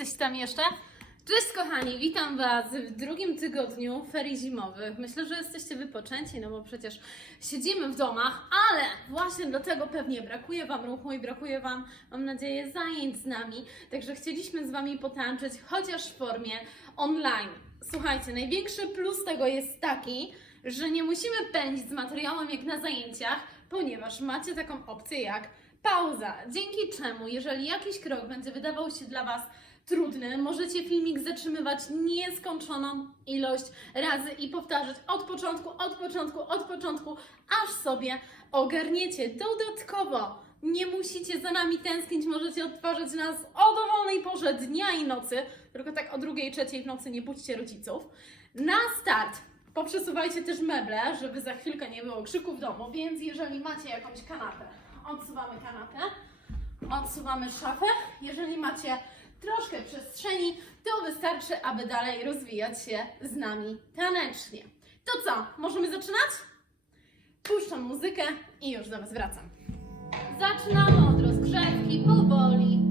jesteś tam jeszcze? Cześć kochani, witam Was w drugim tygodniu ferii zimowych. Myślę, że jesteście wypoczęci, no bo przecież siedzimy w domach, ale właśnie dlatego pewnie brakuje Wam ruchu i brakuje Wam, mam nadzieję, zajęć z nami. Także chcieliśmy z Wami potańczyć, chociaż w formie online. Słuchajcie, największy plus tego jest taki, że nie musimy pędzić z materiałem jak na zajęciach, ponieważ macie taką opcję jak pauza. Dzięki czemu, jeżeli jakiś krok będzie wydawał się dla Was trudny. Możecie filmik zatrzymywać nieskończoną ilość razy i powtarzać od początku, od początku, od początku, aż sobie ogarniecie. Dodatkowo nie musicie za nami tęsknić, możecie odtwarzać nas o dowolnej porze dnia i nocy, tylko tak o drugiej, trzeciej w nocy nie budźcie rodziców. Na start poprzesuwajcie też meble, żeby za chwilkę nie było krzyku w domu, więc jeżeli macie jakąś kanapę, odsuwamy kanapę, odsuwamy szafę, jeżeli macie troszkę przestrzeni, to wystarczy, aby dalej rozwijać się z nami tanecznie. To co, możemy zaczynać? Puszczam muzykę i już do Was wracam. Zaczynamy od rozgrzewki powoli.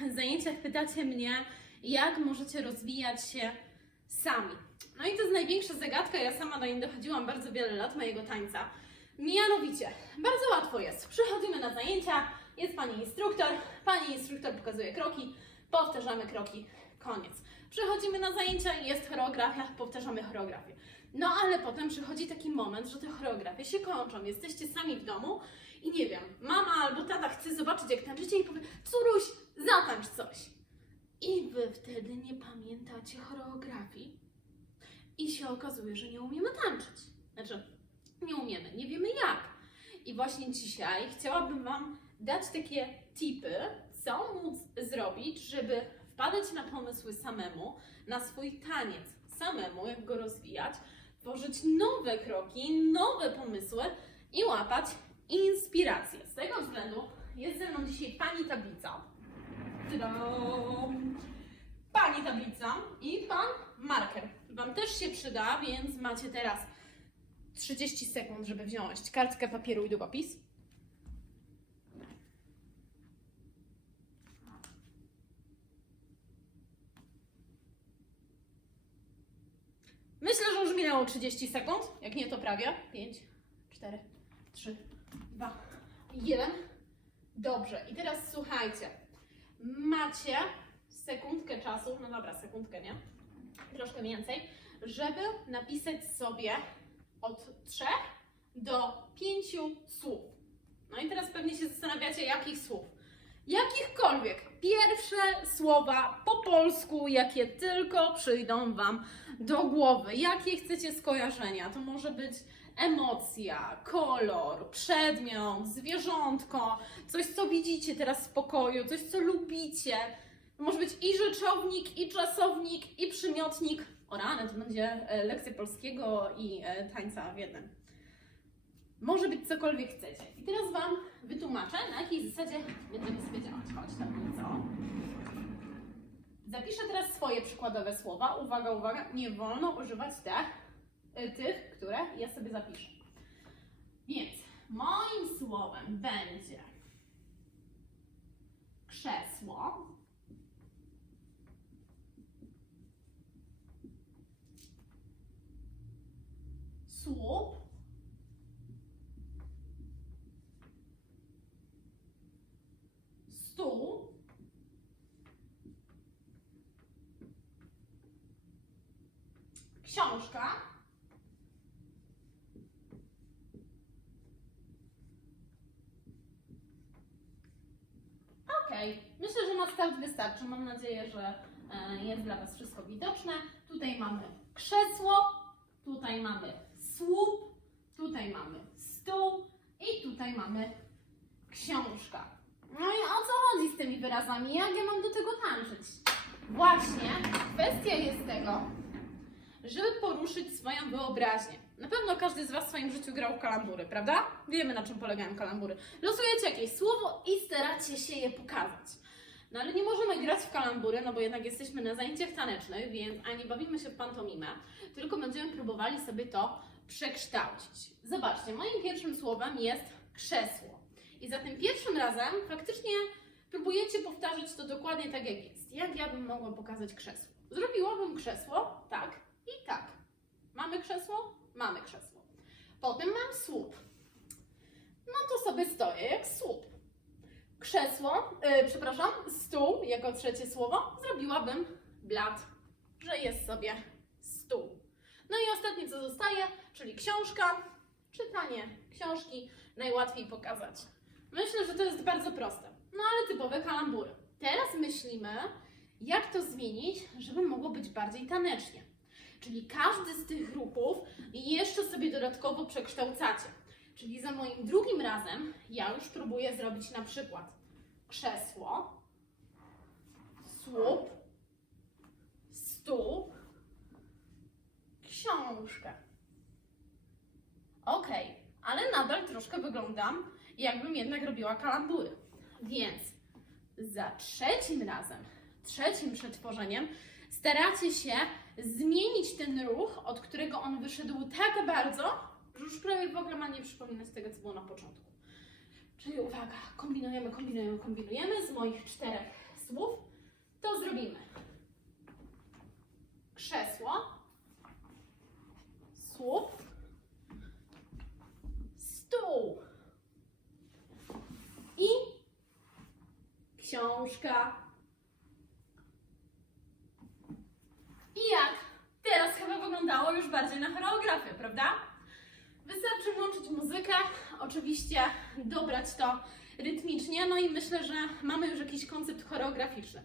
Na zajęciach pytacie mnie, jak możecie rozwijać się sami. No i to jest największa zagadka, ja sama do niej dochodziłam bardzo wiele lat mojego tańca. Mianowicie, bardzo łatwo jest. Przychodzimy na zajęcia, jest Pani instruktor, Pani instruktor pokazuje kroki, powtarzamy kroki, koniec. Przychodzimy na zajęcia, jest choreografia, powtarzamy choreografię. No ale potem przychodzi taki moment, że te choreografie się kończą, jesteście sami w domu i nie wiem, mama albo tata chce zobaczyć jak tańczycie i powie, córuś, zatańcz coś. I wy wtedy nie pamiętacie choreografii i się okazuje, że nie umiemy tańczyć. Znaczy, nie umiemy, nie wiemy jak. I właśnie dzisiaj chciałabym Wam dać takie tipy, co móc zrobić, żeby wpadać na pomysły samemu, na swój taniec samemu, jak go rozwijać, tworzyć nowe kroki, nowe pomysły i łapać inspirację. Z tego względu jest ze mną dzisiaj pani tablica. Tadam! Pani tablica i pan marker. Wam też się przyda, więc macie teraz 30 sekund, żeby wziąć kartkę papieru i długopis. Myślę, że już minęło 30 sekund. Jak nie, to prawie. 5, 4, 3, 2, 1. Dobrze. I teraz słuchajcie. Macie sekundkę czasu, no dobra, sekundkę, nie? Troszkę więcej, żeby napisać sobie od 3 do 5 słów. No i teraz pewnie się zastanawiacie, jakich słów. Jakichkolwiek. Pierwsze słowa po polsku, jakie tylko przyjdą Wam do głowy. Jakie chcecie skojarzenia? To może być emocja, kolor, przedmiot, zwierzątko, coś, co widzicie teraz w pokoju, coś, co lubicie. To może być i rzeczownik, i czasownik, i przymiotnik. O rany, to będzie e, lekcja polskiego i e, tańca w jednym. Może być cokolwiek chcecie. I teraz Wam wytłumaczę, na jakiej zasadzie będziemy sobie działać. Chodź tam, co? Zapiszę teraz swoje przykładowe słowa. Uwaga, uwaga, nie wolno używać y, tych, które ja sobie zapiszę. Więc moim słowem będzie krzesło, słup, stół, książka, Okej, myślę, że na start wystarczy. Mam nadzieję, że e, jest dla Was wszystko widoczne. Tutaj mamy krzesło, tutaj mamy słup, tutaj mamy stół i tutaj mamy książka. No i o co chodzi z tymi wyrazami? Jak ja mam do tego tańczyć? Właśnie, kwestia jest tego, żeby poruszyć swoją wyobraźnię. Na pewno każdy z Was w swoim życiu grał kalambury, prawda? Wiemy na czym polegają kalambury. Losujecie jakieś słowo i staracie się je pokazać. No ale nie możemy grać w kalambury, no bo jednak jesteśmy na zajęciach tanecznych, więc a nie bawimy się w pantomimę, tylko będziemy próbowali sobie to przekształcić. Zobaczcie, moim pierwszym słowem jest krzesło. I za tym pierwszym razem faktycznie próbujecie powtarzać to dokładnie tak jak jest. Jak ja bym mogła pokazać krzesło? Zrobiłabym krzesło, tak i tak. Mamy krzesło? Mamy krzesło. Potem mam słup. No to sobie stoję jak słup. Krzesło, yy, przepraszam, stół jako trzecie słowo, zrobiłabym blat, że jest sobie stół. No i ostatnie co zostaje, czyli książka, czytanie książki, najłatwiej pokazać. Myślę, że to jest bardzo proste, no ale typowe kalambury. Teraz myślimy, jak to zmienić, żeby mogło być bardziej tanecznie. Czyli każdy z tych ruchów jeszcze sobie dodatkowo przekształcacie. Czyli za moim drugim razem ja już próbuję zrobić na przykład krzesło, słup, stół, książkę. Ok, ale nadal troszkę wyglądam, jakbym jednak robiła kalambury. Więc za trzecim razem, trzecim przetworzeniem, staracie się zmienić ten ruch, od którego on wyszedł tak bardzo, że już prawie w ogóle ma nie przypominać tego, co było na początku. Czyli uwaga, kombinujemy, kombinujemy, kombinujemy. Z moich czterech słów to zrobimy. Krzesło, słup, stół i książka. I jak teraz chyba wyglądało już bardziej na choreografię, prawda? Wystarczy włączyć muzykę, oczywiście dobrać to rytmicznie, no i myślę, że mamy już jakiś koncept choreograficzny.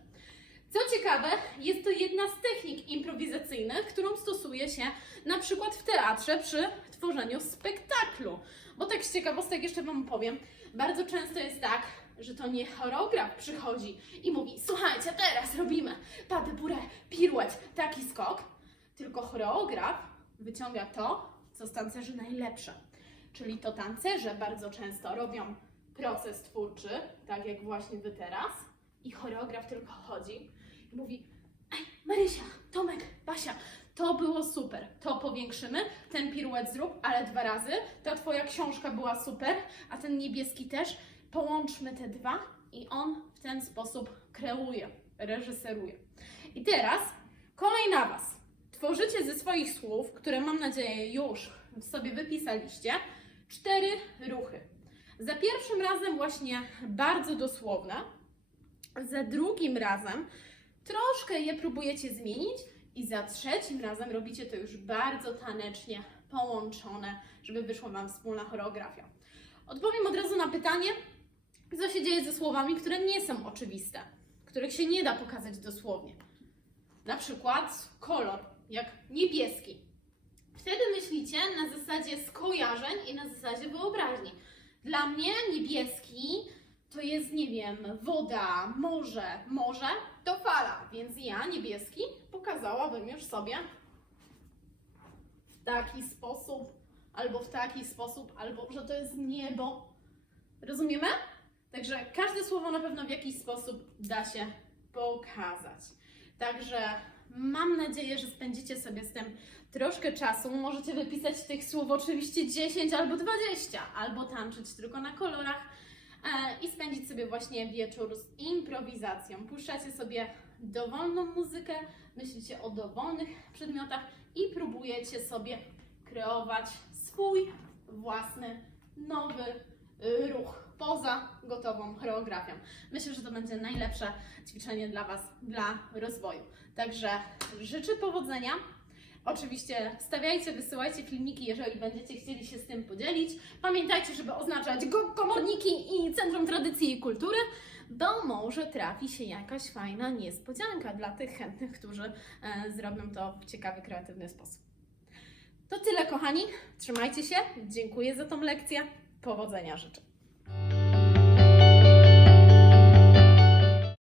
Co ciekawe, jest to jedna z technik improwizacyjnych, którą stosuje się na przykład w teatrze przy tworzeniu spektaklu. Bo tak z ciekawostek jeszcze Wam powiem, bardzo często jest tak, że to nie choreograf przychodzi i mówi: Słuchajcie, teraz robimy pas de bourrée, piruet, taki skok, tylko choreograf wyciąga to, co z tancerzy najlepsze. Czyli to tancerze bardzo często robią proces twórczy, tak jak właśnie Wy teraz, i choreograf tylko chodzi i mówi: Ej, Marysia, Tomek, Basia, to było super, to powiększymy, ten piruet zrób, ale dwa razy, ta Twoja książka była super, a ten niebieski też, połączmy te dwa i on w ten sposób kreuje, reżyseruje. I teraz kolej na Was. Tworzycie ze swoich słów, które mam nadzieję już sobie wypisaliście, cztery ruchy. Za pierwszym razem właśnie bardzo dosłowne, za drugim razem troszkę je próbujecie zmienić i za trzecim razem robicie to już bardzo tanecznie połączone, żeby wyszła Wam wspólna choreografia. Odpowiem od razu na pytanie, co się dzieje ze słowami, które nie są oczywiste, których się nie da pokazać dosłownie. Na przykład kolor, jak niebieski. Wtedy myślicie na zasadzie skojarzeń i na zasadzie wyobraźni. Dla mnie niebieski to jest, nie wiem, woda, morze, morze to fala, więc ja niebieski pokazałabym już sobie w taki sposób, albo w taki sposób, albo że to jest niebo. Rozumiemy? Także każde słowo na pewno w jakiś sposób da się pokazać. Także mam nadzieję, że spędzicie sobie z tym troszkę czasu. Możecie wypisać tych słów oczywiście 10 albo 20, albo tańczyć tylko na kolorach e, i spędzić sobie właśnie wieczór z improwizacją. Puszczacie sobie dowolną muzykę, myślicie o dowolnych przedmiotach i próbujecie sobie kreować swój własny, nowy ruch poza gotową choreografią. Myślę, że to będzie najlepsze ćwiczenie dla Was, dla rozwoju. Także życzę powodzenia. Oczywiście wstawiajcie, wysyłajcie filmiki, jeżeli będziecie chcieli się z tym podzielić. Pamiętajcie, żeby oznaczać komorniki i Centrum Tradycji i Kultury, bo może trafi się jakaś fajna niespodzianka dla tych chętnych, którzy e, zrobią to w ciekawy, kreatywny sposób. To tyle, kochani. Trzymajcie się. Dziękuję za tą lekcję. Powodzenia życzę.